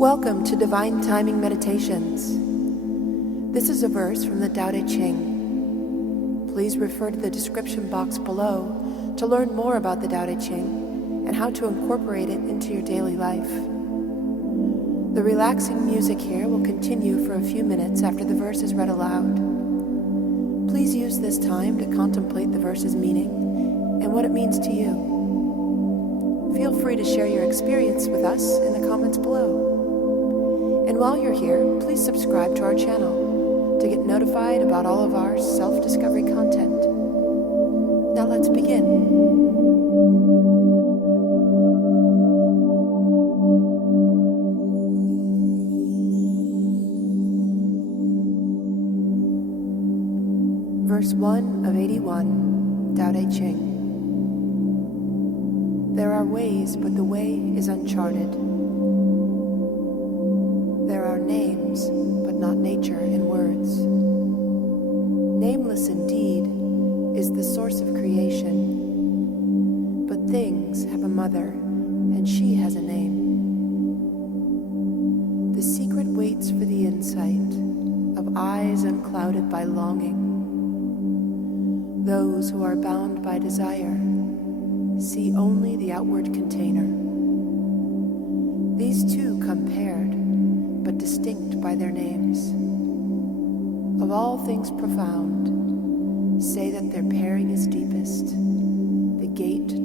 Welcome to Divine Timing Meditations. This is a verse from the Tao Te Ching. Please refer to the description box below to learn more about the Tao Te Ching and how to incorporate it into your daily life. The relaxing music here will continue for a few minutes after the verse is read aloud. Please use this time to contemplate the verse's meaning and what it means to you. Feel free to share your experience with us in the comments below. And while you're here, please subscribe to our channel to get notified about all of our self-discovery content. Now let's begin. Verse 1 of 81, Tao Te Ching. There are ways, but the way is uncharted. There are names, but not nature in words. Nameless indeed is the source of creation, but things have a mother, and she has a name. The secret waits for the insight of eyes unclouded by longing. Those who are bound by desire see only the outward container. These two come paired, but distinct by their names. Of all things profound, say that their pairing is deepest, the gate